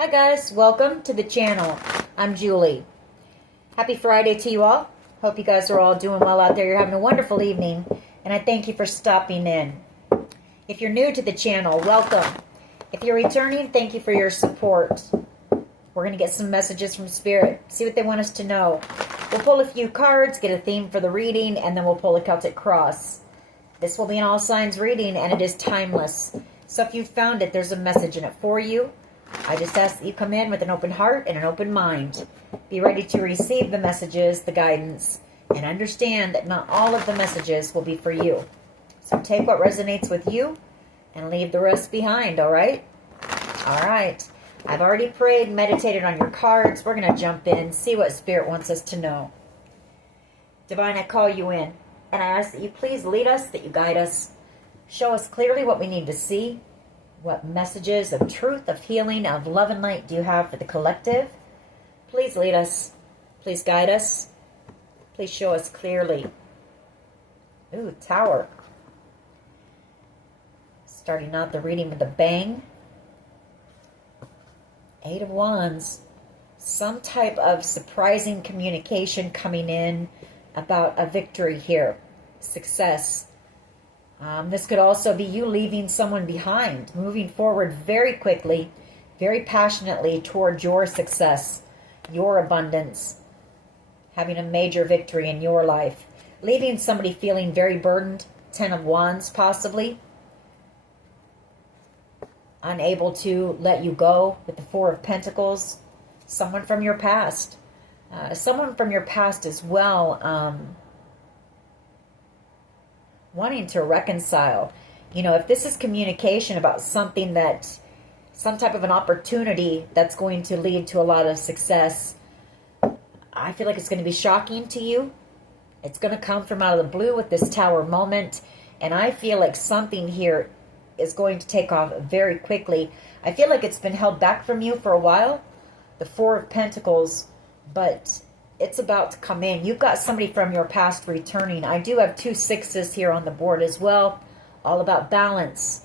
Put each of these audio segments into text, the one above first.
Hi guys, welcome to the channel. I'm Julie. Happy Friday to you all. Hope you guys are all doing well out there. You're having a wonderful evening, and I thank you for stopping in. If you're new to the channel, welcome. If you're returning, thank you for your support. We're going to get some messages from Spirit, see what they want us to know. We'll pull a few cards, get a theme for the reading, and then we'll pull a Celtic cross. This will be an all signs reading, and it is timeless. So if you found it, there's a message in it for you. I just ask that you come in with an open heart and an open mind. Be ready to receive the messages, the guidance, and understand that not all of the messages will be for you. So take what resonates with you and leave the rest behind, all right? All right. I've already prayed, meditated on your cards. We're going to jump in, see what Spirit wants us to know. Divine, I call you in, and I ask that you please lead us, that you guide us. Show us clearly what we need to see. What messages of truth, of healing, of love and light do you have for the collective? Please lead us. Please guide us. Please show us clearly. Ooh, Tower. Starting out the reading with a bang. 8 of Wands. Some type of surprising communication coming in about a victory here. Success. This could also be you leaving someone behind, moving forward very quickly, very passionately toward your success, your abundance, having a major victory in your life, leaving somebody feeling very burdened, 10 of Wands possibly, unable to let you go with the 4 of Pentacles, someone from your past as well, wanting to reconcile. You know, if this is communication about something that, some type of an opportunity that's going to lead to a lot of success, I feel like it's going to be shocking to you. It's going to come from out of the blue with this Tower moment. And I feel like something here is going to take off very quickly. I feel like it's been held back from you for a while, the 4 of Pentacles, but it's about to come in. You've got somebody from your past returning. I do have 2 6s here on the board as well. All about balance,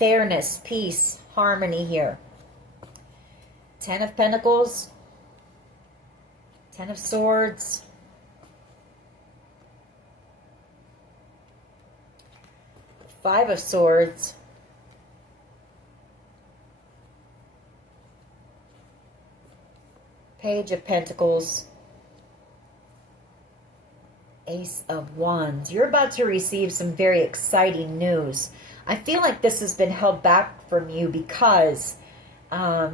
fairness, peace, harmony here. 10 of Pentacles, 10 of Swords, Five of Swords, Page of Pentacles, Ace of Wands. You're about to receive some very exciting news. I feel like this has been held back from you because of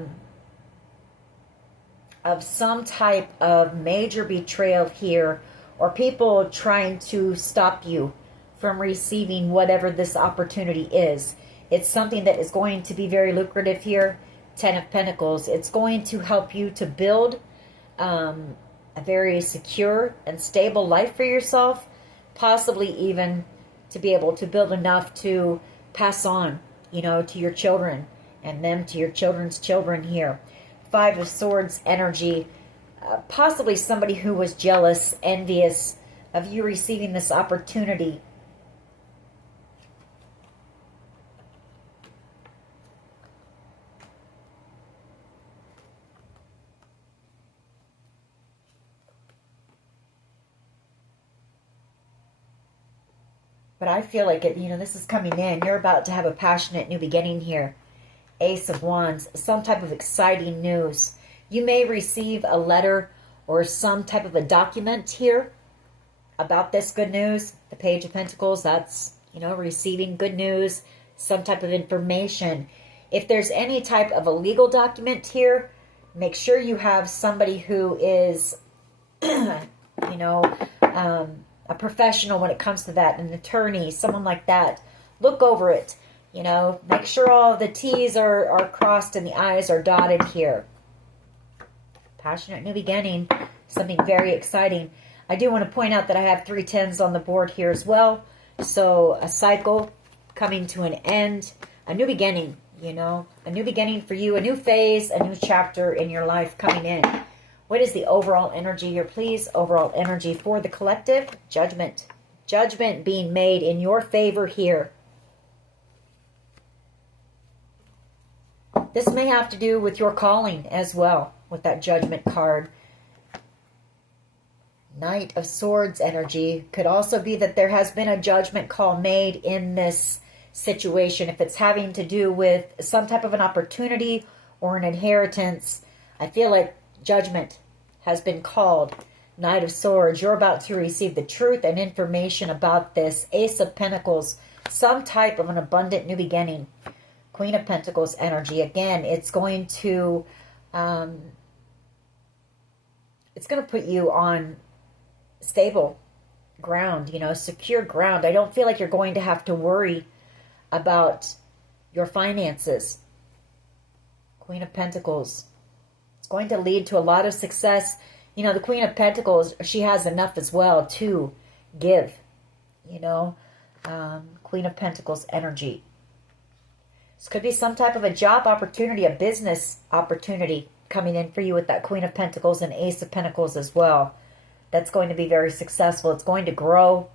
some type of major betrayal here, or people trying to stop you from receiving whatever this opportunity is. It's something that is going to be very lucrative here. 10 of Pentacles. It's going to help you to build a very secure and stable life for yourself, possibly even to be able to build enough to pass on, you know, to your children and them to your children's children here. 5 of Swords energy, possibly somebody who was jealous, envious of you receiving this opportunity. But I feel like it, you know, this is coming in. You're about to have a passionate new beginning here. Ace of Wands, some type of exciting news. You may receive a letter or some type of a document here about this good news. The Page of Pentacles, that's, you know, receiving good news, some type of information. If there's any type of a legal document here, make sure you have somebody who is, you know, a professional when it comes to that, an attorney, someone like that. Look over it, you know, make sure all of the T's are crossed and the I's are dotted here. Passionate new beginning, something very exciting. I do want to point out that I have 3 10s on the board here as well. So a cycle coming to an end, a new beginning, you know, a new beginning for you, a new phase, a new chapter in your life coming in. What is the overall energy here, please? Overall energy for the collective. Judgment. Judgment being made in your favor here. This may have to do with your calling as well, with that Judgment card. Knight of Swords energy. Could also be that there has been a judgment call made in this situation. If it's having to do with some type of an opportunity or an inheritance, I feel like judgment has been called. Knight of Swords, you're about to receive the truth and information about this. Ace of Pentacles, some type of an abundant new beginning. Queen of Pentacles energy. Again, it's going to put you on stable ground, you know, secure ground. I don't feel like you're going to have to worry about your finances. Queen of Pentacles. It's going to lead to a lot of success. You know, the Queen of Pentacles, she has enough as well to give, you know. Queen of Pentacles energy. This could be some type of a job opportunity, a business opportunity coming in for you with that Queen of Pentacles and Ace of Pentacles as well. That's going to be very successful. It's going to grow.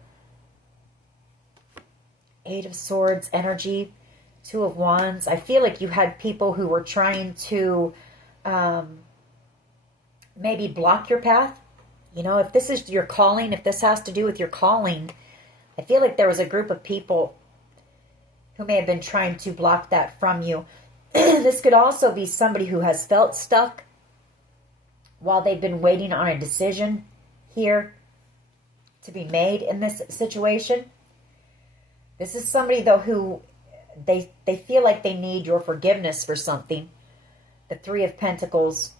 Eight of Swords energy. Two of Wands. I feel like you had people who were trying to maybe block your path. You know, if this is your calling, if this has to do with your calling, I feel like there was a group of people who may have been trying to block that from you. This could also be somebody who has felt stuck while they've been waiting on a decision here to be made in this situation. This is somebody, though, who they feel like they need your forgiveness for something. The Three of Pentacles,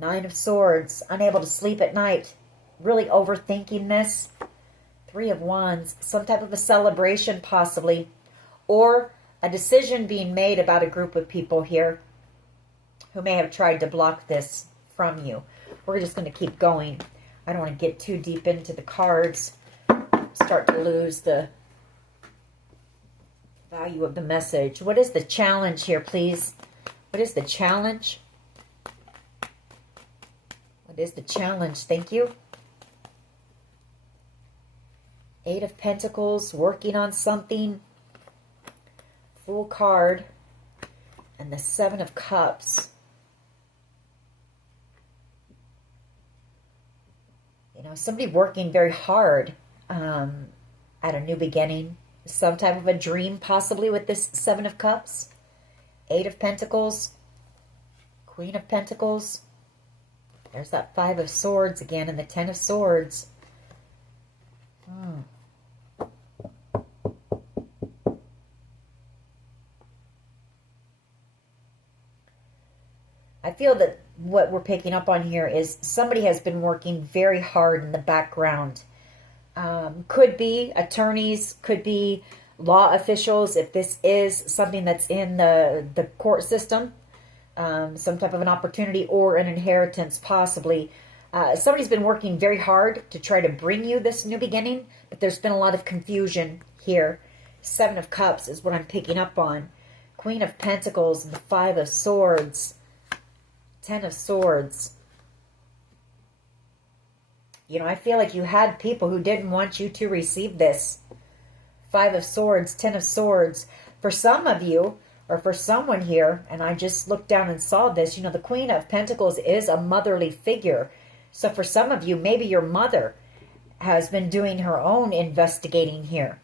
Nine of Swords, unable to sleep at night, really overthinking this. Three of Wands, some type of a celebration possibly, or a decision being made about a group of people here who may have tried to block this from you. We're just going to keep going. I don't want to get too deep into the cards, start to lose the value of the message. What is the challenge here, please? What is the challenge? What is the challenge? Thank you. Eight of Pentacles, working on something. Fool card. And the Seven of Cups. You know, somebody working very hard at a new beginning. Some type of a dream possibly with this Seven of Cups. Eight of Pentacles. Queen of Pentacles. There's that Five of Swords again and the Ten of Swords. I feel that what we're picking up on here is somebody has been working very hard in the background. Could be attorneys, could be law officials, if this is something that's in the court system, some type of an opportunity or an inheritance possibly. Somebody's been working very hard to try to bring you this new beginning, but there's been a lot of confusion here. Seven of Cups is what I'm picking up on. Queen of Pentacles and the Five of Swords. Ten of Swords. You know, I feel like you had people who didn't want you to receive this. Five of Swords, Ten of Swords. For some of you, or for someone here, and I just looked down and saw this, you know, the Queen of Pentacles is a motherly figure. So for some of you, maybe your mother has been doing her own investigating here.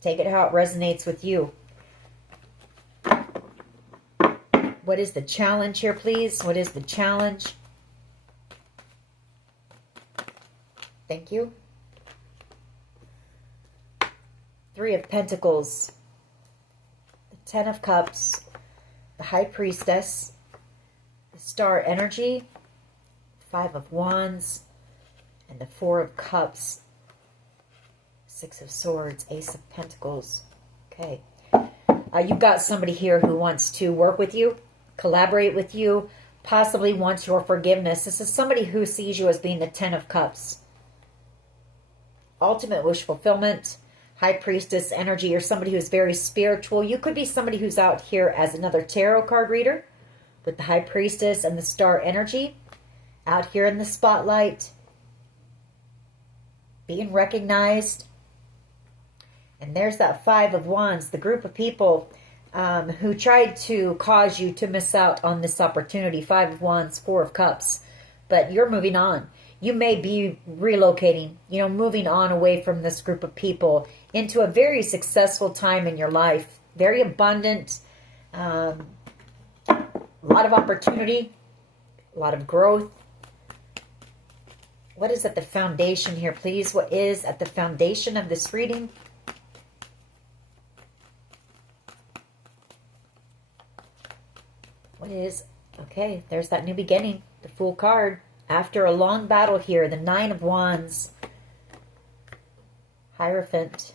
Take it how it resonates with you. What is the challenge here, please? What is the challenge? Thank you. Three of Pentacles. The Ten of Cups. The High Priestess. The Star Energy. Five of Wands. And the Four of Cups. Six of Swords. Ace of Pentacles. Okay. You've got somebody here who wants to work with you, collaborate with you, possibly wants your forgiveness. This is somebody who sees you as being the Ten of Cups. Ultimate wish fulfillment, High Priestess energy, or somebody who's very spiritual. You could be somebody who's out here as another tarot card reader with the High Priestess and the Star energy. Out here in the spotlight, being recognized. And there's that Five of Wands, the group of people who tried to cause you to miss out on this opportunity. Five of Wands, Four of Cups. But you're moving on. You may be relocating, moving on away from this group of people into a very successful time in your life. Very abundant, a lot of opportunity, a lot of growth. What is at the foundation here, please? What is at the foundation of this reading? What is, okay, there's that new beginning, the Fool card. After a long battle here, the Nine of Wands, Hierophant,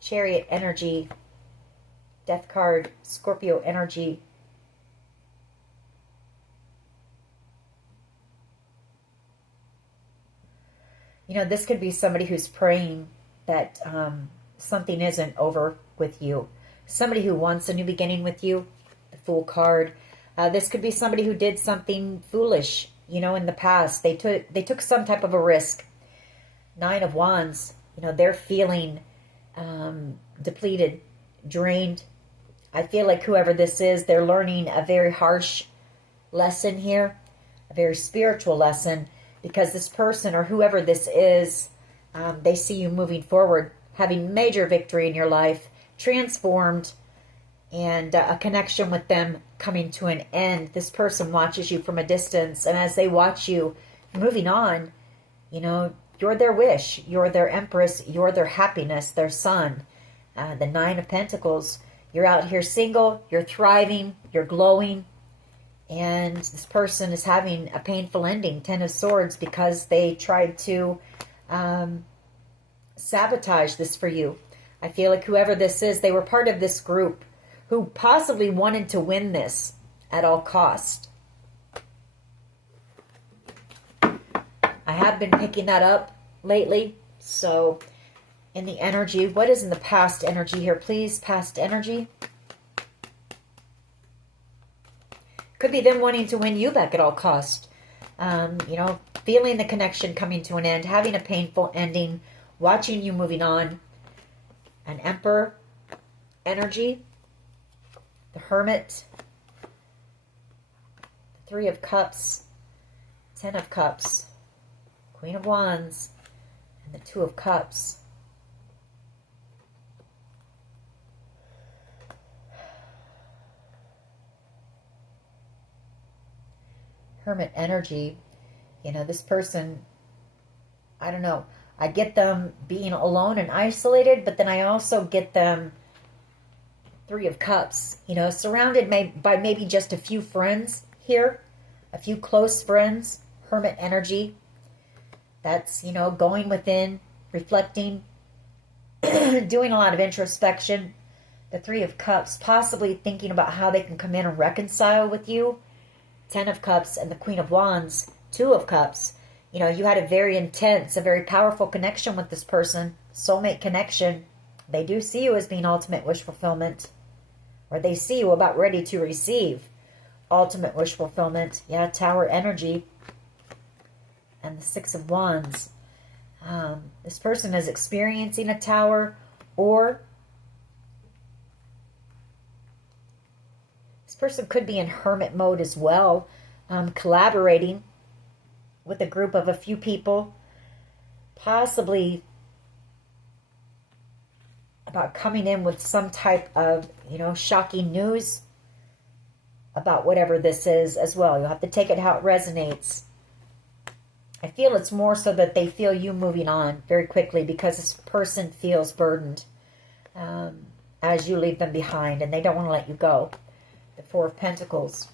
Chariot energy, Death card, Scorpio energy. This could be somebody who's praying that something isn't over with you. Somebody who wants a new beginning with you. The Fool card. This could be somebody who did something foolish, in the past. They took some type of a risk. Nine of Wands. They're feeling depleted, drained. I feel like whoever this is, they're learning a very harsh lesson here, a very spiritual lesson, because this person or whoever this is, they see you moving forward, having major victory in your life, transformed, and a connection with them coming to an end. This person watches you from a distance, and as they watch you moving on, you're their wish, you're their empress, you're their happiness, their sun. The Nine of Pentacles. You're out here single, you're thriving, you're glowing, and this person is having a painful ending. Ten of Swords, because they tried to sabotage this for you. I feel like whoever this is, they were part of this group who possibly wanted to win this at all cost. I have been picking that up lately. So in the energy, what is in the past energy here, please? Past energy. Could be them wanting to win you back at all cost. Feeling the connection coming to an end, having a painful ending, watching you moving on. An Emperor energy. The Hermit. Three of Cups. Ten of Cups. Queen of Wands. And the Two of Cups. Hermit energy. This person, I don't know. I get them being alone and isolated, but then I also get them Three of Cups. Surrounded by maybe just a few friends here. A few close friends. Hermit energy. That's, going within, reflecting, doing a lot of introspection. The Three of Cups, possibly thinking about how they can come in and reconcile with you. Ten of Cups and the Queen of Wands, Two of Cups. You had a very intense, a very powerful connection with this person. Soulmate connection. They do see you as being ultimate wish fulfillment. Or they see you about ready to receive ultimate wish fulfillment. Yeah, Tower energy. And the Six of Wands. This person is experiencing a tower, or this person could be in hermit mode as well, collaborating with a group of a few people, possibly about coming in with some type of, shocking news about whatever this is as well. You'll have to take it how it resonates. I feel it's more so that they feel you moving on very quickly, because this person feels burdened as you leave them behind, and they don't want to let you go. The Four of Pentacles.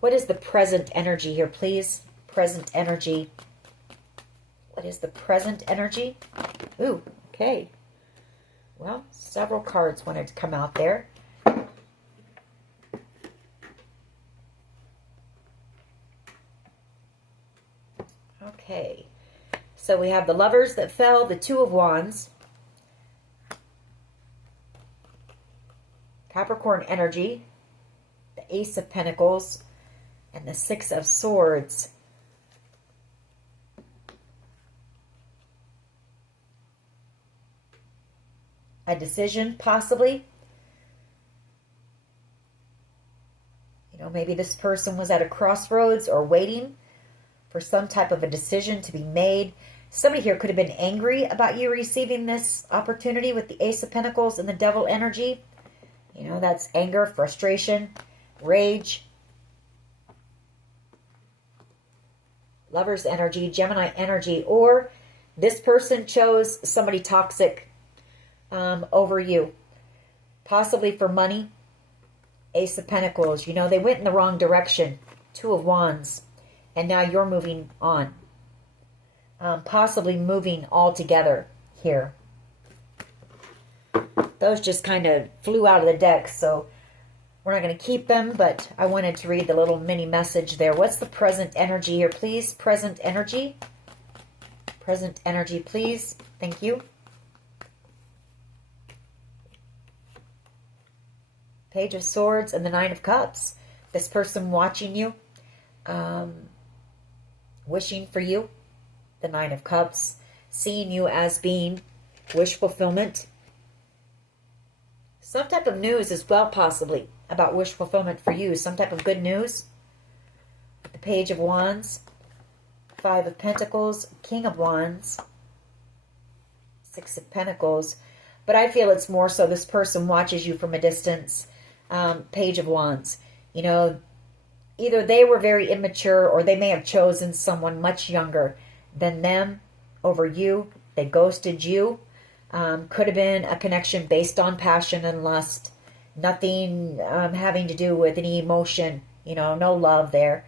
What is the present energy here, please? Present energy. What is the present energy? Ooh, okay. Well, several cards wanted to come out there. Okay. So we have the Lovers that fell, the Two of Wands, Capricorn energy, the Ace of Pentacles, and the Six of Swords. A decision, possibly. Maybe this person was at a crossroads or waiting for some type of a decision to be made. Somebody here could have been angry about you receiving this opportunity with the Ace of Pentacles and the Devil energy. That's anger, frustration, rage. Lover's energy, Gemini energy, or this person chose somebody toxic over you, possibly for money. Ace of Pentacles, they went in the wrong direction. Two of Wands, and now you're moving on. Possibly moving all together here. Those just kind of flew out of the deck, so we're not going to keep them, but I wanted to read the little mini message there. What's the present energy here, please? Present energy. Present energy, please. Thank you. Page of Swords and the Nine of Cups. This person watching you, wishing for you. The Nine of Cups. Seeing you as being wish fulfillment. Some type of news as well, possibly, about wish fulfillment for you. Some type of good news. The Page of Wands. Five of Pentacles. King of Wands. Six of Pentacles. But I feel it's more so this person watches you from a distance. Page of Wands. Either they were very immature or they may have chosen someone much younger than them over you. They ghosted you. Could have been a connection based on passion and lust. Nothing having to do with any emotion. No love there.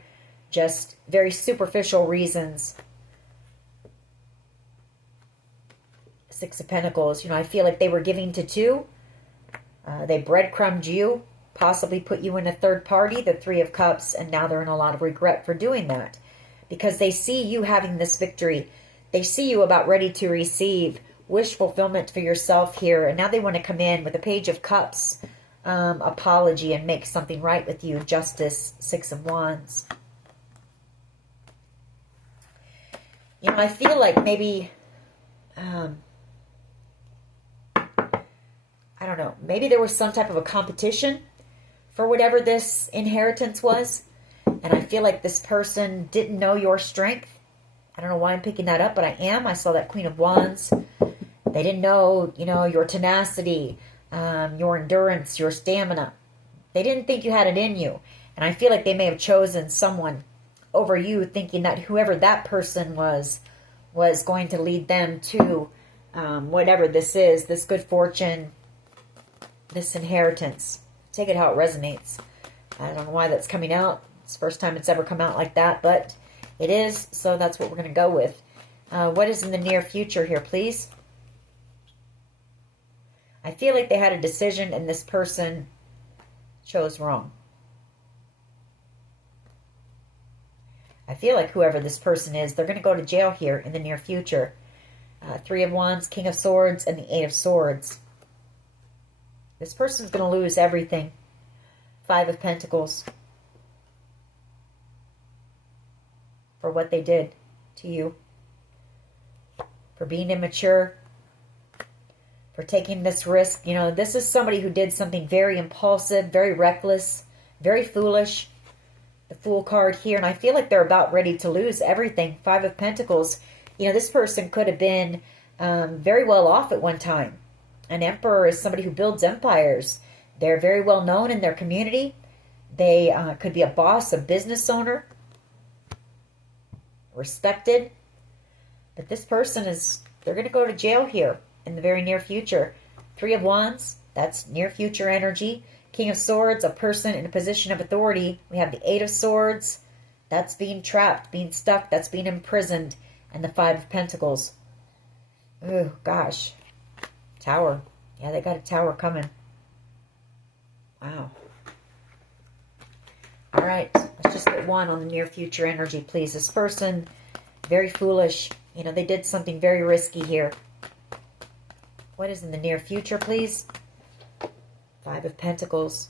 Just very superficial reasons. Six of Pentacles. I feel like they were giving to two. They breadcrumbed you. Possibly put you in a third party. The Three of Cups. And now they're in a lot of regret for doing that. Because they see you having this victory. They see you about ready to receive wish fulfillment for yourself here. And now they want to come in with a Page of Cups apology and make something right with you. Justice. Six of Wands. I feel like maybe... I don't know. Maybe there was some type of a competition for whatever this inheritance was. And I feel like this person didn't know your strength. I don't know why I'm picking that up, but I am. I saw that Queen of Wands. They didn't know, your tenacity, your endurance, your stamina. They didn't think you had it in you. And I feel like they may have chosen someone over you, thinking that whoever that person was going to lead them to whatever this is, this good fortune, this inheritance. Take it how it resonates. I don't know why that's coming out. It's the first time it's ever come out like that, but it is, so that's what we're going to go with. What is in the near future here, please? I feel like they had a decision and this person chose wrong. I feel like whoever this person is, they're going to go to jail here in the near future. Three of Wands, King of Swords, and the Eight of Swords. This person's going to lose everything. Five of Pentacles. For what they did to you. For being immature. For taking this risk. This is somebody who did something very impulsive, very reckless, very foolish. The Fool card here, and I feel like they're about ready to lose everything. Five of Pentacles. This person could have been very well off at one time. An emperor is somebody who builds empires. They're very well known in their community. They could be a boss, a business owner. Respected. But this person they're going to go to jail here in the very near future. Three of Wands, that's near future energy. King of Swords, a person in a position of authority. We have the Eight of Swords. That's being trapped, being stuck. That's being imprisoned. And the Five of Pentacles. Oh, gosh. Tower. Yeah, they got a tower coming. Wow. All right. Let's just get one on the near future energy, please. This person, very foolish. They did something very risky here. What is in the near future, please? Five of Pentacles.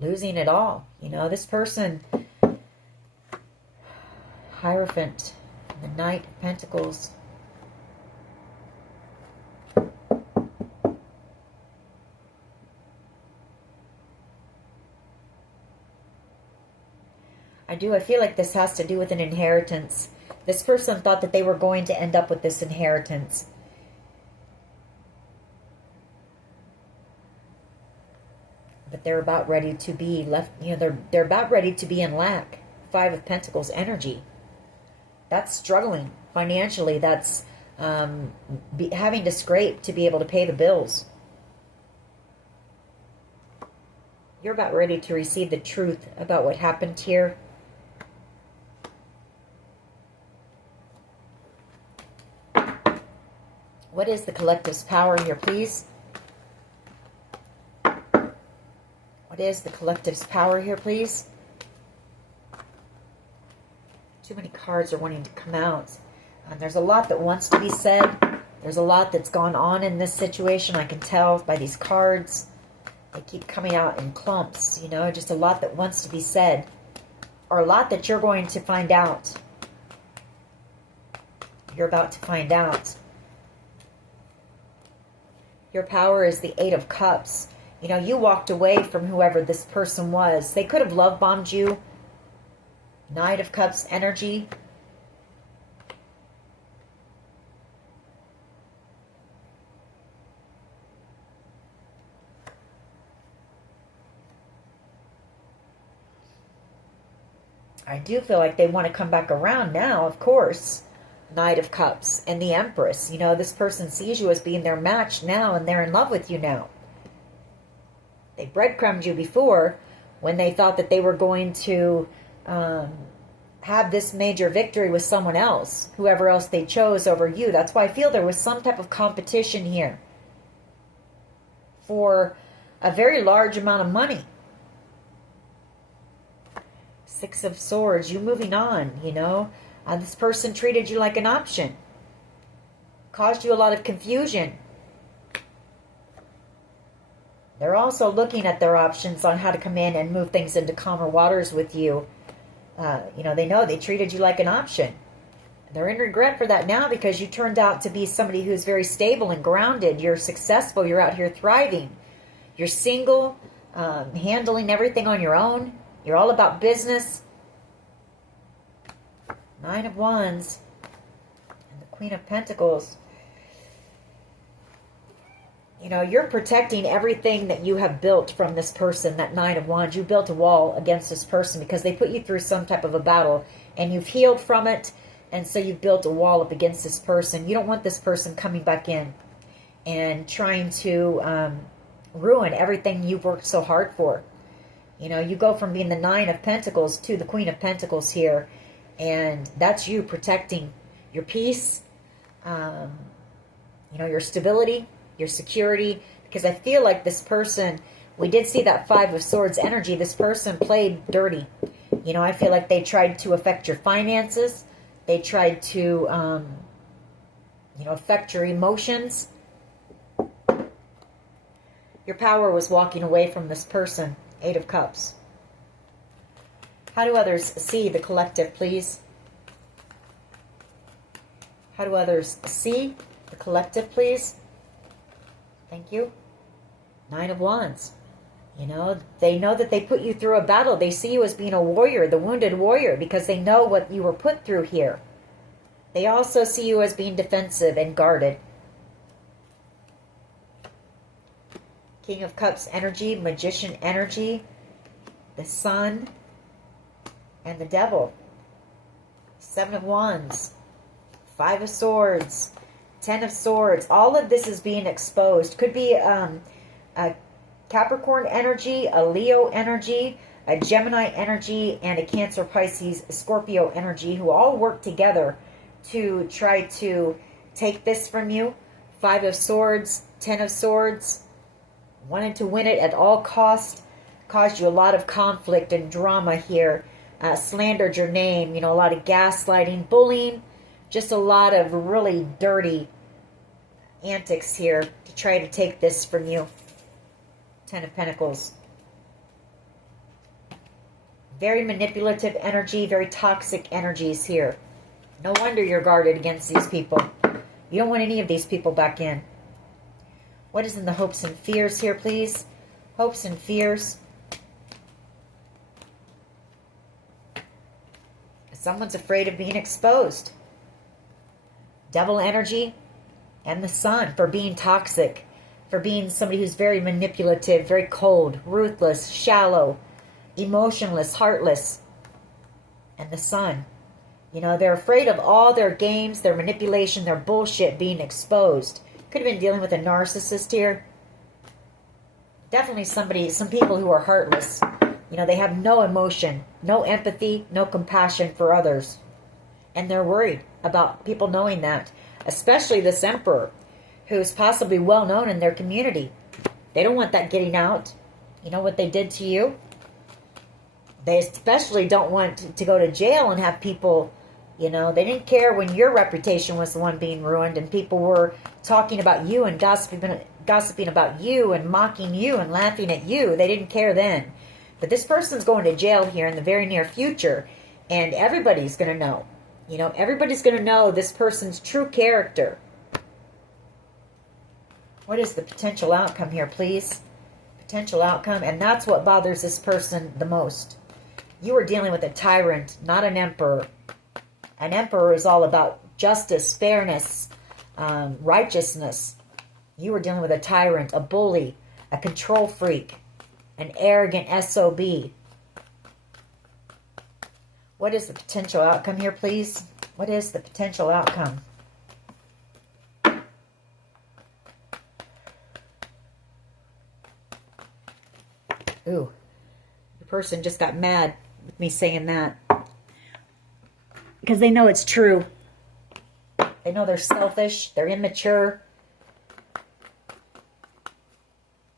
Losing it all. This person, Hierophant, the Knight of Pentacles. I do. I feel like this has to do with an inheritance. This person thought that they were going to end up with this inheritance. But they're about ready to be left, they're about ready to be in lack. Five of Pentacles energy. That's struggling financially. That's having to scrape to be able to pay the bills. You're about ready to receive the truth about what happened here. What is the collective's power here, please? What is the collective's power here, please? Too many cards are wanting to come out. There's a lot that wants to be said. There's a lot that's gone on in this situation. I can tell by these cards. They keep coming out in clumps, just a lot that wants to be said. Or a lot that you're going to find out. You're about to find out. Your power is the Eight of Cups. You walked away from whoever this person was. They could have love bombed you. Knight of Cups energy. I do feel like they want to come back around now, of course. Knight of Cups and the Empress. This person sees you as being their match now, and they're in love with you now. They breadcrumbed you before when they thought that they were going to have this major victory with someone else, whoever else they chose over you. That's why I feel there was some type of competition here for a very large amount of money. Six of Swords, you moving on, this person treated you like an option. Caused you a lot of confusion. They're also looking at their options on how to come in and move things into calmer waters with you. They know they treated you like an option. They're in regret for that now because you turned out to be somebody who's very stable and grounded. You're successful. You're out here thriving. You're single, handling everything on your own. You're all about business. Nine of Wands and the Queen of Pentacles. You're protecting everything that you have built from this person, that Nine of Wands. You built a wall against this person because they put you through some type of a battle and you've healed from it, and so you've built a wall up against this person. You don't want this person coming back in and trying to ruin everything you've worked so hard for. You go from being the Nine of Pentacles to the Queen of Pentacles here, and that's you protecting your peace, your stability, your security, because I feel like this person, we did see that Five of Swords energy. This person played dirty. I feel like they tried to affect your finances. They tried to, affect your emotions. Your power was walking away from this person. Eight of Cups. How do others see the collective, please? How do others see the collective, please? Thank you. Nine of Wands. They know that they put you through a battle. They see you as being a warrior, the wounded warrior, because they know what you were put through here. They also see you as being defensive and guarded. King of Cups energy, Magician energy, the Sun, and the Devil. Seven of Wands, Five of Swords, Ten of Swords. All of this is being exposed. Could be a Capricorn energy, a Leo energy, a Gemini energy, and a Cancer, Pisces, Scorpio energy, who all work together to try to take this from you. Five of Swords, Ten of Swords, wanted to win it at all cost, caused you a lot of conflict and drama here, slandered your name, a lot of gaslighting, bullying, just a lot of really dirty antics here to try to take this from you. Ten of Pentacles. Very manipulative energy, very toxic energies here. No wonder you're guarded against these people. You don't want any of these people back in. What is in the hopes and fears here, please? Hopes and fears. Someone's afraid of being exposed. Devil energy and the Sun for being toxic, for being somebody who's very manipulative, very cold, ruthless, shallow, emotionless, heartless. And the Sun. You know, they're afraid of all their games, their manipulation, their bullshit being exposed. Could have been dealing with a narcissist here. Definitely some people who are heartless. You know, they have no emotion, no empathy, no compassion for others. And they're worried about people knowing that. Especially this Emperor, who's possibly well known in their community. They don't want that getting out. You know what they did to you? They especially don't want to go to jail and have people, you know, they didn't care when your reputation was the one being ruined and people were talking about you and gossiping about you and mocking you and laughing at you. They didn't care then. But this person's going to jail here in the very near future, and everybody's going to know. You know, everybody's going to know this person's true character. What is the potential outcome here, please? Potential outcome, and that's what bothers this person the most. You are dealing with a tyrant, not an emperor. An emperor is all about justice, fairness, righteousness. You are dealing with a tyrant, a bully, a control freak, an arrogant SOB. What is the potential outcome here, please? What is the potential outcome? Ooh, the person just got mad with me saying that. Because they know it's true. They know they're selfish, they're immature.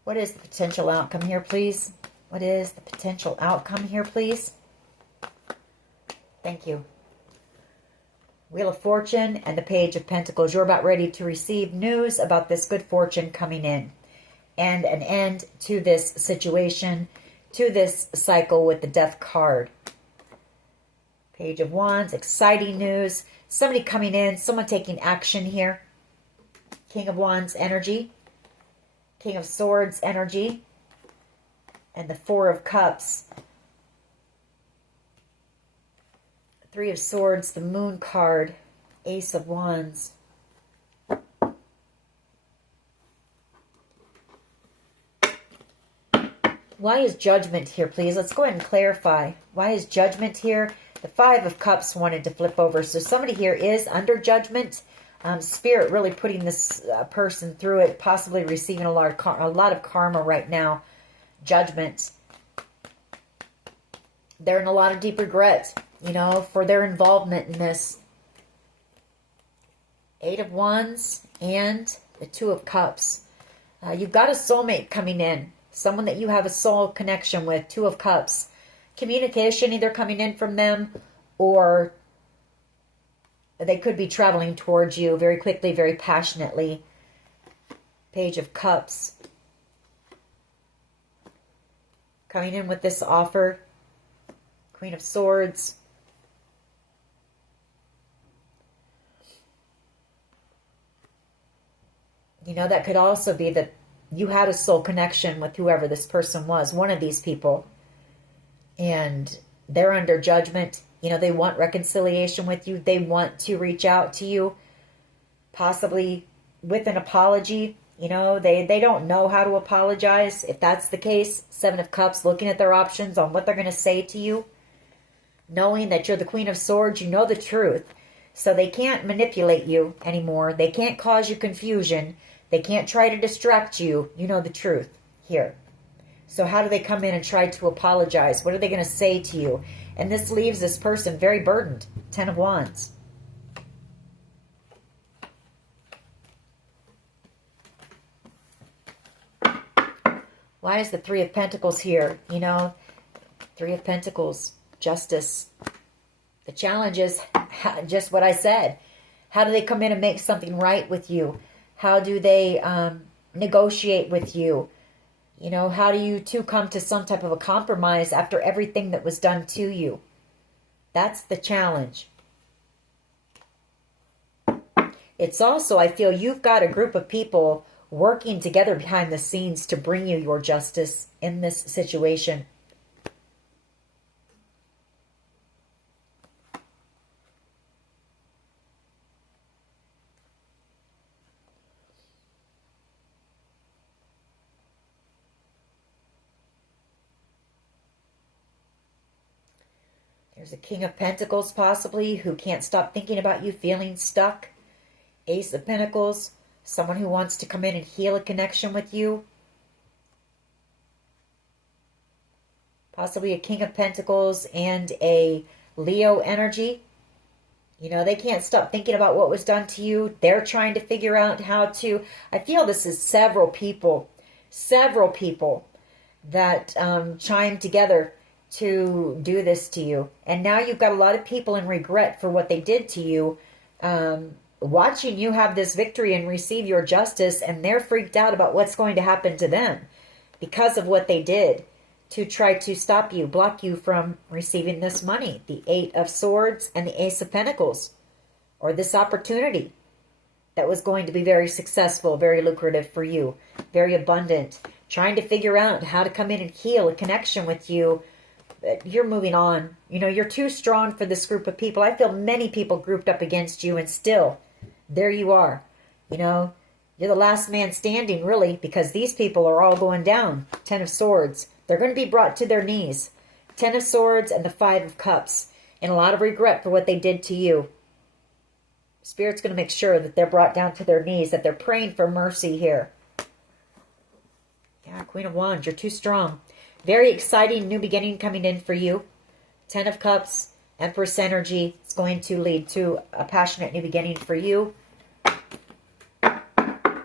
What is the potential outcome here, please? What is the potential outcome here, please? Thank you. Wheel of Fortune and the Page of Pentacles. You're about ready to receive news about this good fortune coming in. And an end to this situation, to this cycle with the Death card. Page of Wands, exciting news. Somebody coming in, someone taking action here. King of Wands energy. King of Swords energy. And the Four of Cups. Three of Swords, the Moon card. Ace of Wands. Why is Judgment here, please? Let's go ahead and clarify. Why is Judgment here? The Five of Cups wanted to flip over. So somebody here is under judgment. Spirit really putting this person through it, possibly receiving a lot of karma right now. Judgment. They're in a lot of deep regret, you know, for their involvement in this. Eight of Wands and the Two of Cups. You've got a soulmate coming in. Someone that you have a soul connection with. Two of Cups. Communication either coming in from them, or they could be traveling towards you very quickly, very passionately. Page of Cups. Coming in with this offer. Queen of Swords. You know, that could also be that you had a soul connection with whoever this person was, one of these people. And they're under judgment. You know, they want reconciliation with you. They want to reach out to you, possibly with an apology. You know, they don't know how to apologize. If that's the case, Seven of Cups, looking at their options on what they're going to say to you. Knowing that you're the Queen of Swords, you know the truth. So they can't manipulate you anymore. They can't cause you confusion. They can't try to distract you. You know the truth here. So how do they come in and try to apologize? What are they going to say to you? And this leaves this person very burdened. Ten of Wands. Why is the Three of Pentacles here? You know, Three of Pentacles, justice. The challenge is just what I said. How do they come in and make something right with you? How do they negotiate with you? You know, how do you two come to some type of a compromise after everything that was done to you? That's the challenge. It's also, I feel, you've got a group of people working together behind the scenes to bring you your justice in this situation. There's a King of Pentacles, possibly, who can't stop thinking about you, feeling stuck. Ace of Pentacles, someone who wants to come in and heal a connection with you. Possibly a King of Pentacles and a Leo energy. You know, they can't stop thinking about what was done to you. They're trying to figure out how to... I feel this is several people that chime together to do this to you. And now you've got a lot of people in regret for what they did to you, watching you have this victory and receive your justice, and they're freaked out about what's going to happen to them because of what they did to try to stop you, block you from receiving this money. The Eight of Swords and the Ace of Pentacles, or this opportunity that was going to be very successful, very lucrative for you, very abundant, trying to figure out how to come in and heal a connection with you. You're moving on. You know, you're too strong for this group of people. I feel many people grouped up against you, and still, there you are. You know, you're the last man standing, really, because these people are all going down. Ten of Swords. They're going to be brought to their knees. Ten of Swords and the Five of Cups. And a lot of regret for what they did to you. Spirit's going to make sure that they're brought down to their knees, that they're praying for mercy here. Yeah, Queen of Wands, you're too strong. Very exciting new beginning coming in for you. Ten of Cups, Empress energy. It's going to lead to a passionate new beginning for you.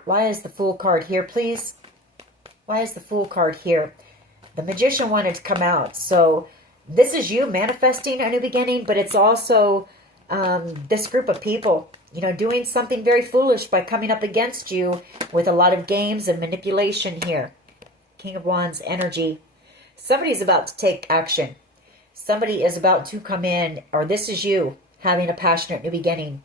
Why is the Fool card here, please? Why is the Fool card here? The Magician wanted to come out. So this is you manifesting a new beginning, but it's also this group of people, you know, doing something very foolish by coming up against you with a lot of games and manipulation here. King of Wands energy. Somebody's about to take action. Somebody is about to come in, or this is you having a passionate new beginning.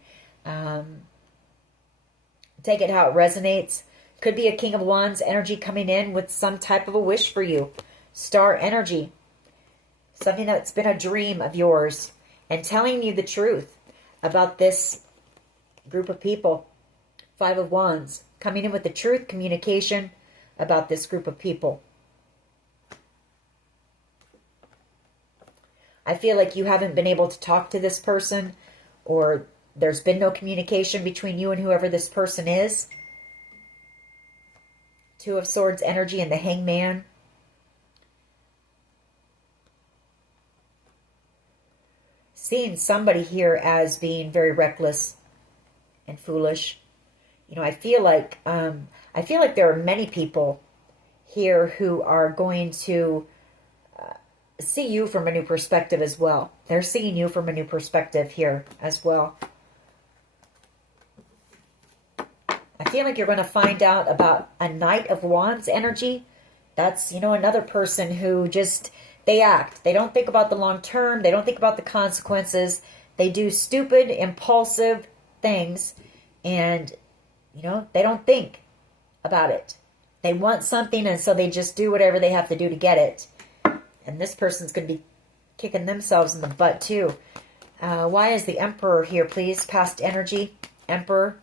Take it how it resonates. Could be a King of Wands energy coming in with some type of a wish for you. Star energy. Something that's been a dream of yours, and telling you the truth about this group of people. Five of Wands. Coming in with the truth, communication about this group of people. I feel like you haven't been able to talk to this person, or there's been no communication between you and whoever this person is. Two of Swords energy and the Hangman. Seeing somebody here as being very reckless and foolish. You know, I feel like there are many people here who are going to see you from a new perspective as well. They're seeing you from a new perspective here as well. I feel like you're going to find out about a Knight of Wands energy. That's, you know, another person who just, they act. They don't think about the long term. They don't think about the consequences. They do stupid, impulsive things, and, you know, they don't think about it. They want something, and so they just do whatever they have to do to get it. And this person's going to be kicking themselves in the butt, too. Why is the Emperor here, please? Past energy. Emperor.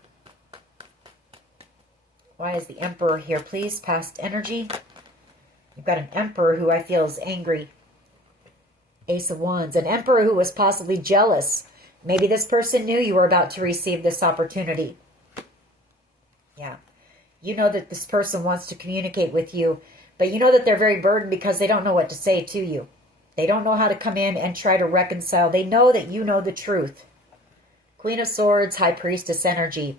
Why is the Emperor here, please? Past energy. You've got an Emperor who I feel is angry. Ace of Wands. An Emperor who was possibly jealous. Maybe this person knew you were about to receive this opportunity. Yeah. You know that this person wants to communicate with you, but you know that they're very burdened because they don't know what to say to you. They don't know how to come in and try to reconcile. They know that you know the truth. Queen of Swords, High Priestess energy.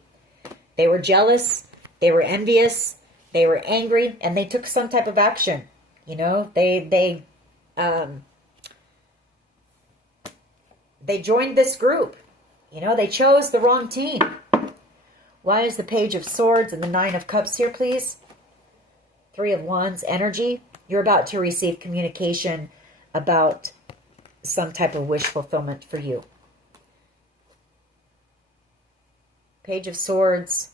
They were jealous. They were envious. They were angry, and they took some type of action. You know, they joined this group. You know, they chose the wrong team. Why is the Page of Swords and the Nine of Cups here, please? Three of Wands energy. You're about to receive communication about some type of wish fulfillment for you. Page of Swords,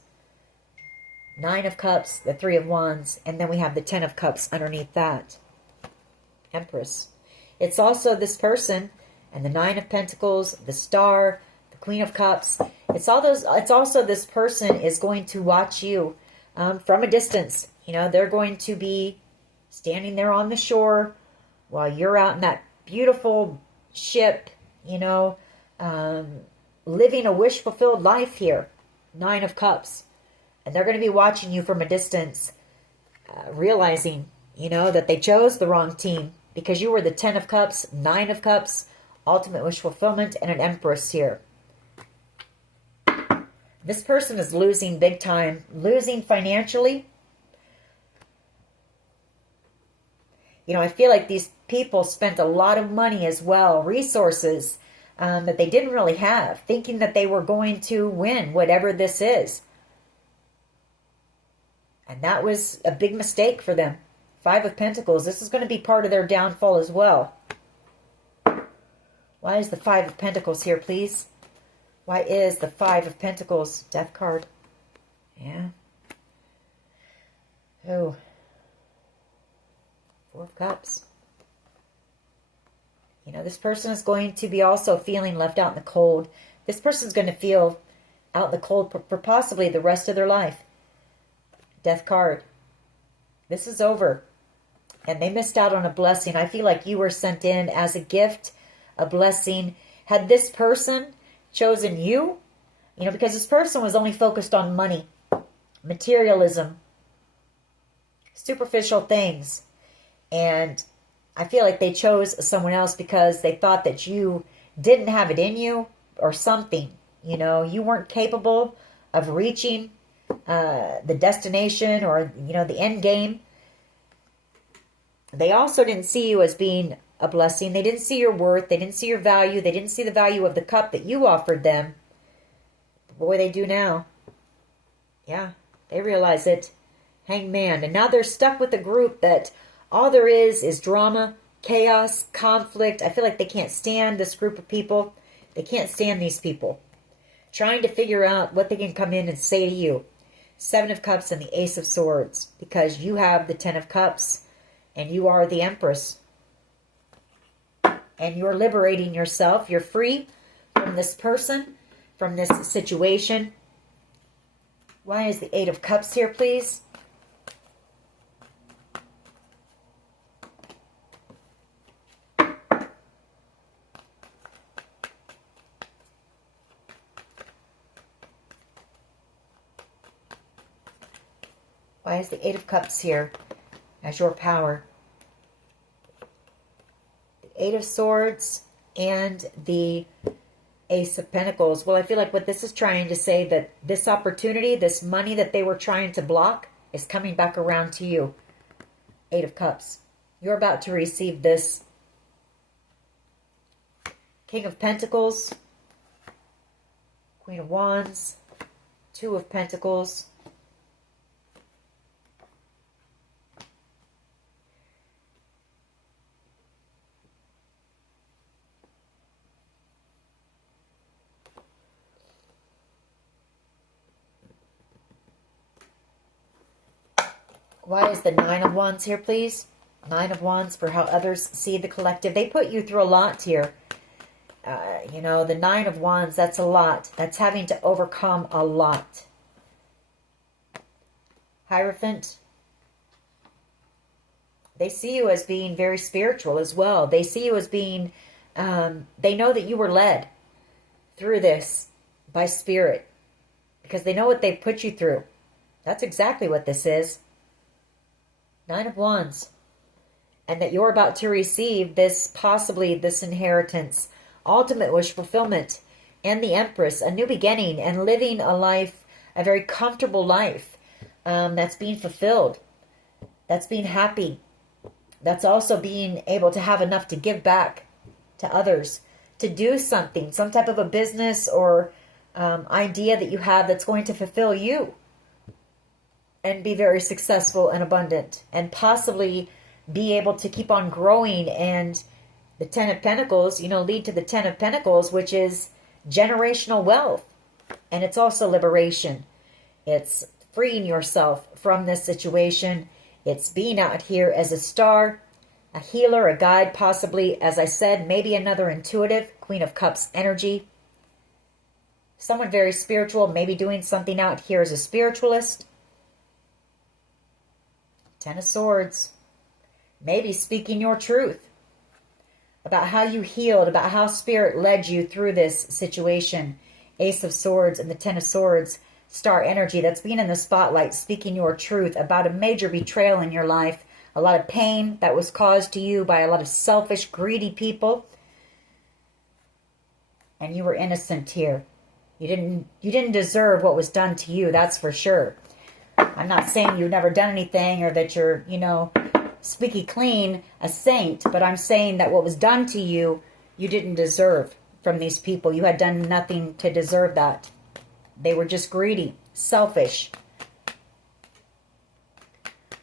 Nine of Cups, the Three of Wands, and then we have the Ten of Cups underneath that. Empress. It's also this person and the Nine of Pentacles, the Star, the Queen of Cups. It's also this person is going to watch you from a distance. You know, they're going to be standing there on the shore while you're out in that beautiful ship living a wish-fulfilled life here. 9 of Cups. And they're going to be watching you from a distance, realizing, that they chose the wrong team because you were the 10 of Cups, 9 of Cups, ultimate wish fulfillment, and an Empress here. This person is losing big time, losing financially. I feel like these people spent a lot of money as well, resources that they didn't really have, thinking that they were going to win whatever this is. And that was a big mistake for them. 5 of Pentacles. This is going to be part of their downfall as well. Why is the 5 of Pentacles here, please? Why is the 5 of Pentacles? Death card. Yeah. Oh. 4 of Cups. This person is going to be also feeling left out in the cold. This person's going to feel out in the cold for possibly the rest of their life. Death card. This is over. And they missed out on a blessing. I feel like you were sent in as a gift, a blessing. Had this person chosen you, because this person was only focused on money, materialism, superficial things. And I feel like they chose someone else because they thought that you didn't have it in you or something. You weren't capable of reaching the destination or, the end game. They also didn't see you as being a blessing. They didn't see your worth. They didn't see your value. They didn't see the value of the cup that you offered them. Boy, they do now. Yeah, they realize it. Hangman. And now they're stuck with a group that all there is drama, chaos, conflict. I feel like they can't stand this group of people. They can't stand these people. Trying to figure out what they can come in and say to you. 7 of Cups and the Ace of Swords. Because you have the 10 of Cups. And you are the Empress. And you're liberating yourself. You're free from this person, from this situation. Why is the 8 of Cups here, please? Why is the 8 of Cups here as your power? The 8 of Swords and the Ace of Pentacles. Well, I feel like what this is trying to say, that this opportunity, this money that they were trying to block, is coming back around to you. 8 of Cups. You're about to receive this. King of Pentacles. Queen of Wands. 2 of Pentacles. Why is the 9 of Wands here, please? 9 of Wands for how others see the collective. They put you through a lot here. The 9 of Wands, that's a lot. That's having to overcome a lot. Hierophant. They see you as being very spiritual as well. They see you as being, they know that you were led through this by spirit. Because they know what they put you through. That's exactly what this is. 9 of Wands. And that you're about to receive this, possibly this inheritance, ultimate wish fulfillment, and the Empress, a new beginning, and living a life, a very comfortable life, that's being fulfilled, that's being happy, that's also being able to have enough to give back to others, to do something, some type of a business or idea that you have that's going to fulfill you. And be very successful and abundant. And possibly be able to keep on growing. And the 10 of Pentacles, lead to the 10 of Pentacles, which is generational wealth. And it's also liberation. It's freeing yourself from this situation. It's being out here as a star, a healer, a guide, possibly, as I said, maybe another intuitive, Queen of Cups energy. Someone very spiritual, maybe doing something out here as a spiritualist. 10 of Swords. Maybe speaking your truth. about how you healed, about how Spirit led you through this situation. Ace of Swords and the Ten of Swords, star energy that's being in the spotlight, speaking your truth about a major betrayal in your life, a lot of pain that was caused to you by a lot of selfish, greedy people. And you were innocent here. You didn't deserve what was done to you, that's for sure. I'm not saying you've never done anything or that you're, squeaky clean, a saint, but I'm saying that what was done to you, you didn't deserve from these people. You had done nothing to deserve that. They were just greedy, selfish.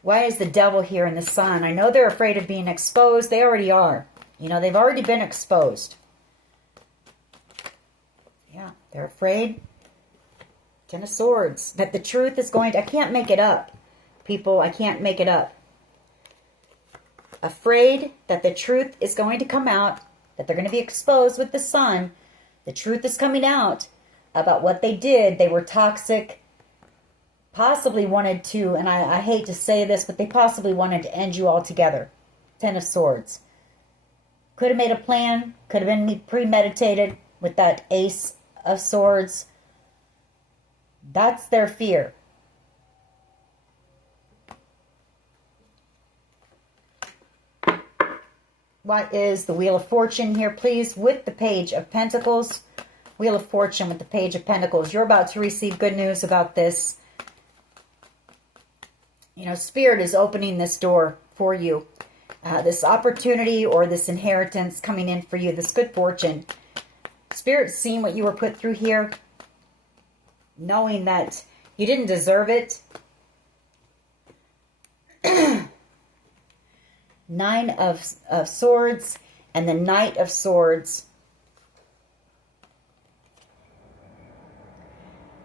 Why is the devil here in the sun? I know they're afraid of being exposed. They already are. They've already been exposed. Yeah, they're afraid. Ten of Swords. That the truth is going to... I can't make it up, people. I can't make it up. Afraid that the truth is going to come out, that they're going to be exposed with the sun. The truth is coming out about what they did. They were toxic. Possibly wanted to, and I hate to say this, but they possibly wanted to end you all together. Ten of Swords. Could have made a plan. Could have been premeditated with that Ace of Swords. That's their fear. What is the Wheel of Fortune here, please? With the Page of Pentacles. Wheel of Fortune with the Page of Pentacles. You're about to receive good news about this. Spirit is opening this door for you. This opportunity or this inheritance coming in for you. This good fortune. Spirit's seeing what you were put through here. Knowing that you didn't deserve it. Nine of Swords and the Knight of Swords.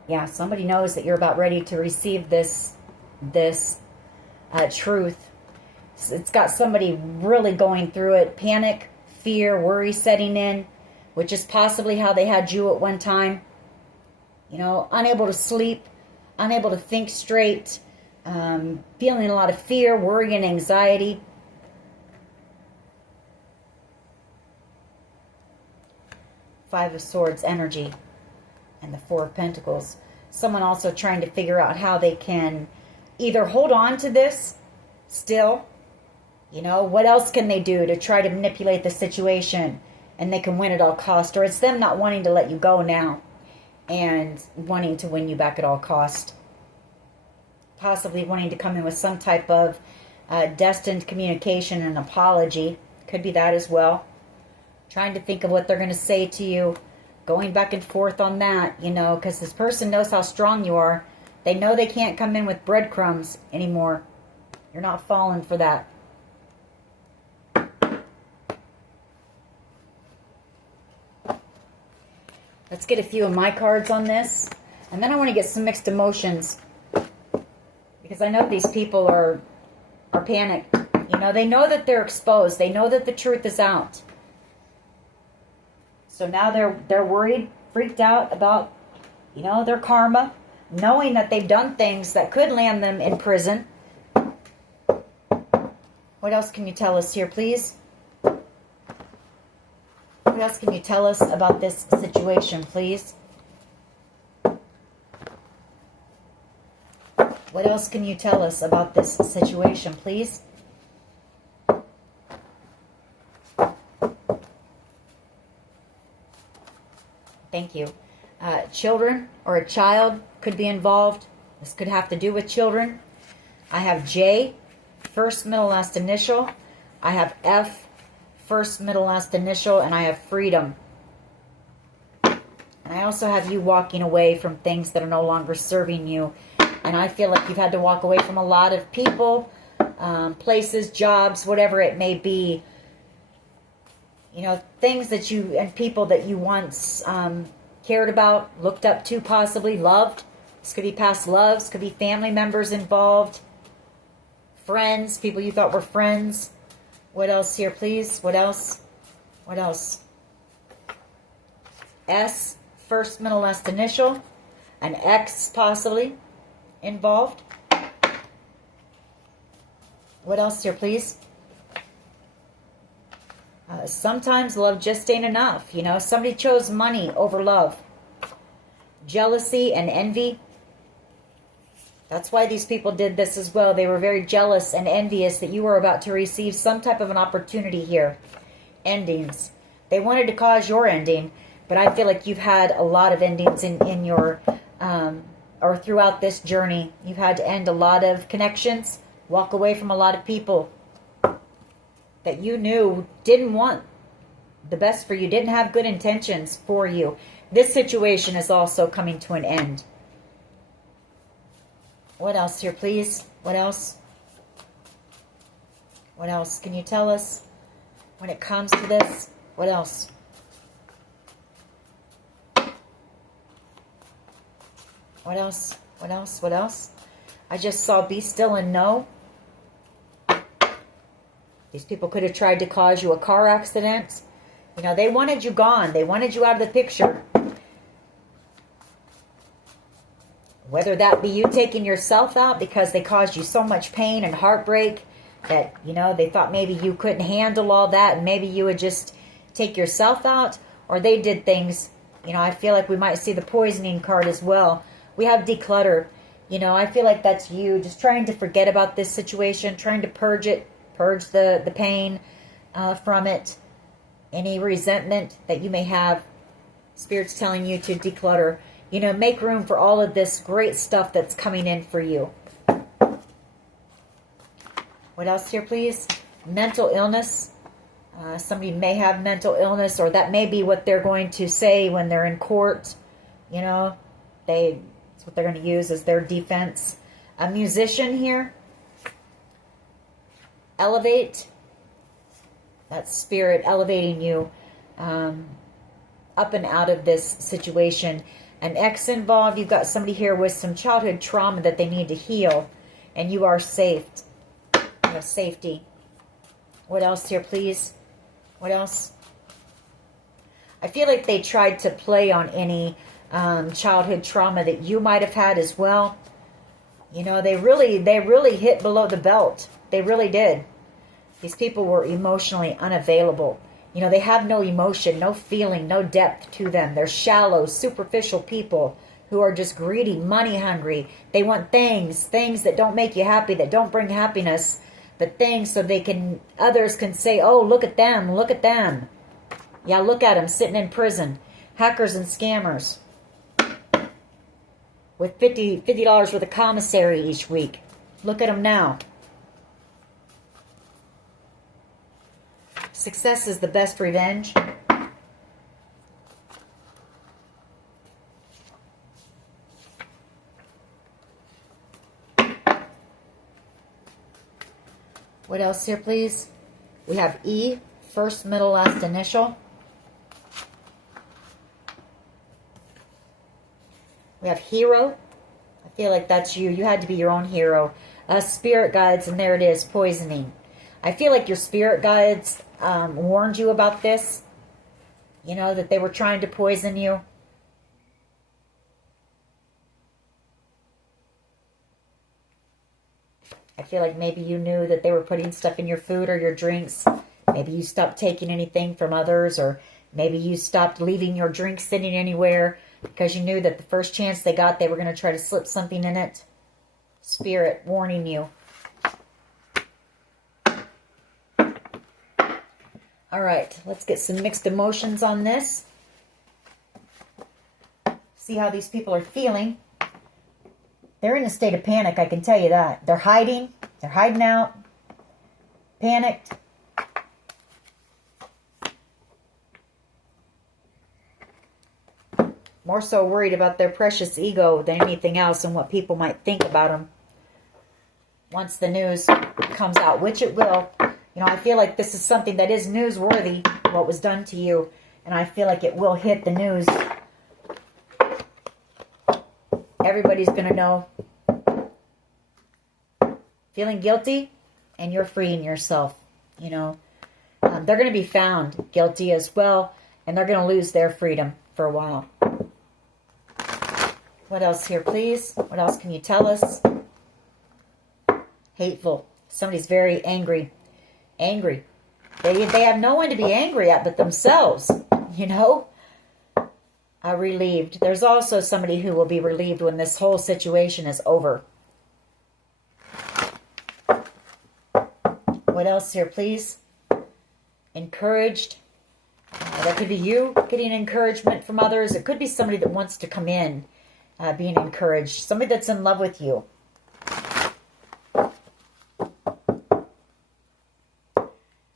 Yeah, somebody knows that you're about ready to receive this truth. It's got somebody really going through it. Panic, fear, worry setting in, which is possibly how they had you at one time. Unable to sleep, unable to think straight, feeling a lot of fear, worry, and anxiety. Five of Swords energy and the Four of Pentacles. Someone also trying to figure out how they can either hold on to this still. What else can they do to try to manipulate the situation and they can win at all cost? Or it's them not wanting to let you go now and wanting to win you back at all cost. Possibly wanting to come in with some type of destined communication and apology. Could be that as well. Trying to think of what they're going to say to you. Going back and forth on that, because this person knows how strong you are. They know they can't come in with breadcrumbs anymore. You're not falling for that. Let's get a few of my cards on this. And then I want to get some mixed emotions. Because I know these people are panicked. They know that they're exposed. They know that the truth is out. So now they're worried, freaked out about, their karma. Knowing that they've done things that could land them in prison. What else can you tell us here, please? What else can you tell us about this situation, please? What else can you tell us about this situation, please? Thank you. Children or a child could be involved. This could have to do with children. I have J, first, middle, last initial. I have F, first, middle, last initial. And I have freedom. And I also have you walking away from things that are no longer serving you. And I feel like you've had to walk away from a lot of people, places, jobs, whatever it may be. Things that you, and people that you once cared about, looked up to, possibly loved. This could be past loves, could be family members involved, friends, people you thought were friends. What else here, please? What else? What else? S, first, middle, last initial. An X, possibly, involved. What else here, please? Sometimes love just ain't enough. You know, somebody chose money over love. Jealousy and envy. That's why these people did this as well. They were very jealous and envious that you were about to receive some type of an opportunity here. Endings. They wanted to cause your ending, but I feel like you've had a lot of endings in your, or throughout this journey. You've had to end a lot of connections, walk away from a lot of people that you knew didn't want the best for you, didn't have good intentions for you. This situation is also coming to an end. What else here, please? What else? What else? Can you tell us when it comes to this? What else? What else? What else? What else? I just saw be still and know. These people could have tried to cause you a car accident. You know, they wanted you gone. They wanted you out of the picture. Whether that be you taking yourself out because they caused you so much pain and heartbreak that, you know, they thought maybe you couldn't handle all that and maybe you would just take yourself out. Or they did things, you know, I feel like we might see the poisoning card as well. We have declutter. You know, I feel like that's you just trying to forget about this situation, trying to purge it. Purge the pain from it. Any resentment that you may have. Spirit's telling you to declutter. You know, make room for all of this great stuff that's coming in for you. What else here, please? Mental illness. Somebody may have mental illness, or that may be what they're going to say when they're in court. You know, that's what they're going to use as their defense. A musician here. Elevate. That's spirit elevating you up and out of this situation. An ex involved. You've got somebody here with some childhood trauma that they need to heal. And you are safe. You have safety. What else here, please? What else? I feel like they tried to play on any childhood trauma that you might have had as well. You know, they really hit below the belt. They really did. These people were emotionally unavailable. You know, they have no emotion, no feeling, no depth to them. They're shallow, superficial people who are just greedy, money hungry. They want things that don't make you happy, that don't bring happiness, but things so others can say, oh, look at them, look at them. Yeah, look at them sitting in prison. Hackers and scammers with $50 worth of commissary each week. Look at them now. Success is the best revenge. What else here, please? We have E, first, middle, last initial. We have hero. I feel like that's you. You had to be your own hero. Spirit guides, and there it is, poisoning. I feel like your spirit guides warned you about this. You know, that they were trying to poison you. I feel like maybe you knew that they were putting stuff in your food or your drinks. Maybe you stopped taking anything from others, or maybe you stopped leaving your drink sitting anywhere because you knew that the first chance they got, they were going to try to slip something in it. Spirit warning you. All right, let's get some mixed emotions on this. See how these people are feeling. They're in a state of panic, I can tell you that. They're hiding. They're hiding out. Panicked. More so worried about their precious ego than anything else and what people might think about them once the news comes out, which it will. You know, I feel like this is something that is newsworthy, what was done to you. And I feel like it will hit the news. Everybody's going to know. Feeling guilty, and you're freeing yourself. You know, they're going to be found guilty as well, and they're going to lose their freedom for a while. What else here, please? What else can you tell us? Hateful. Somebody's very angry. Angry. They have no one to be angry at but themselves, you know. Relieved. There's also somebody who will be relieved when this whole situation is over. What else here, please? Encouraged. That could be you getting encouragement from others. It could be somebody that wants to come in being encouraged. Somebody that's in love with you.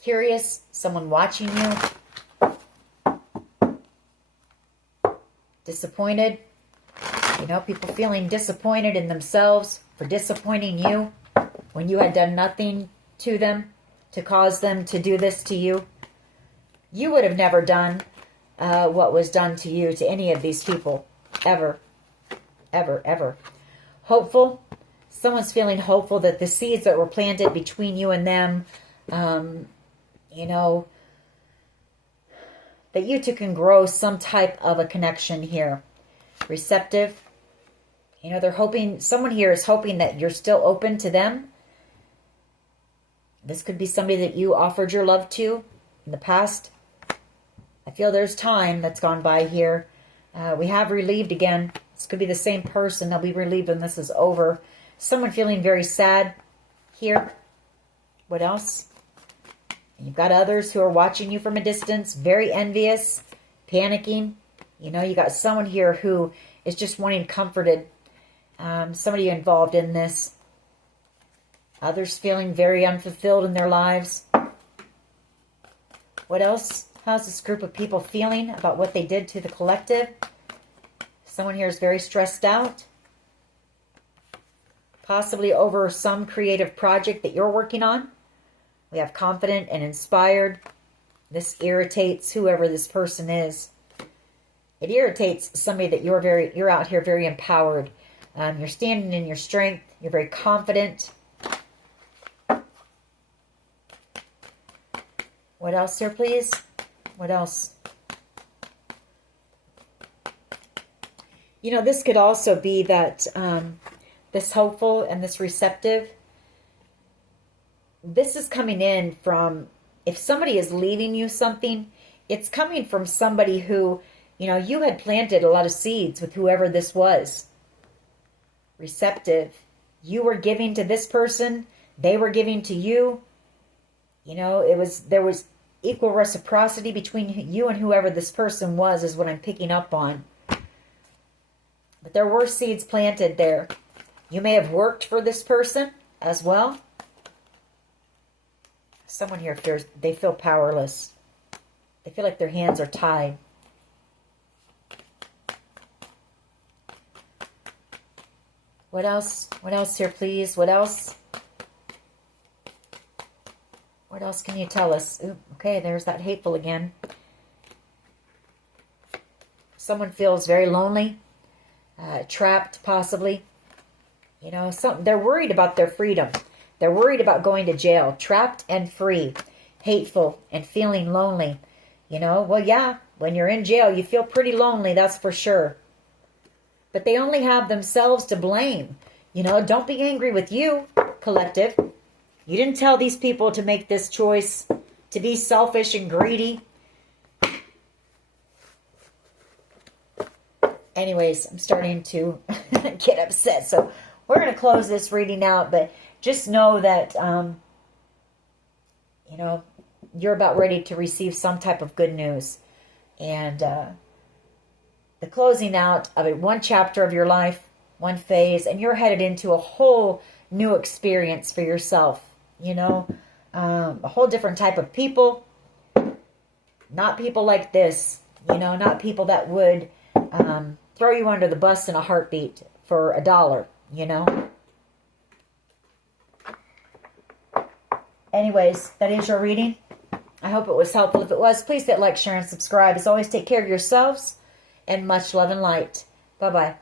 Curious. Someone watching you. Disappointed. You know, people feeling disappointed in themselves for disappointing you when you had done nothing to them to cause them to do this to you. You would have never done what was done to you to any of these people. Ever. Ever, ever. Hopeful. Someone's feeling hopeful that the seeds that were planted between you and them, you know, that you two can grow some type of a connection here. Receptive. You know, they're hoping, someone here is hoping that you're still open to them. This could be somebody that you offered your love to in the past. I feel there's time that's gone by here. We have relieved again. This could be the same person. They'll be relieved when this is over. Someone feeling very sad here. What else? You've got others who are watching you from a distance, very envious, panicking. You know, you got someone here who is just wanting comforted. Somebody involved in this. Others feeling very unfulfilled in their lives. What else? How's this group of people feeling about what they did to the collective? Someone here is very stressed out. Possibly over some creative project that you're working on. We have confident and inspired. This irritates whoever this person is. It irritates somebody that you're out here very empowered. You're standing in your strength. You're very confident. What else here, please? What else? You know, this could also be that this hopeful and this receptive, this is coming in from, if somebody is leaving you something, it's coming from somebody who, you know, you had planted a lot of seeds with whoever this was. Receptive. You were giving to this person. They were giving to you. You know, there was equal reciprocity between you and whoever this person was, is what I'm picking up on. But there were seeds planted there. You may have worked for this person as well. Someone here feels, they feel powerless. They feel like their hands are tied. What else? What else here, please? What else? What else can you tell us? Ooh, okay, there's that hateful again. Someone feels very lonely, trapped possibly. You know, they're worried about their freedom. They're worried about going to jail, trapped and free, hateful and feeling lonely. You know, well, yeah, when you're in jail, you feel pretty lonely, that's for sure. But they only have themselves to blame. You know, don't be angry with you, collective. You didn't tell these people to make this choice, to be selfish and greedy. Anyways, I'm starting to get upset. So we're going to close this reading out. But just know that, you know, you're about ready to receive some type of good news. And the closing out of it, one chapter of your life, one phase, and you're headed into a whole new experience for yourself. You know, a whole different type of people. Not people like this. You know, not people that would throw you under the bus in a heartbeat for $1, you know. Anyways, that is your reading. I hope it was helpful. If it was, please hit like, share, and subscribe. As always, take care of yourselves, and much love and light. Bye-bye.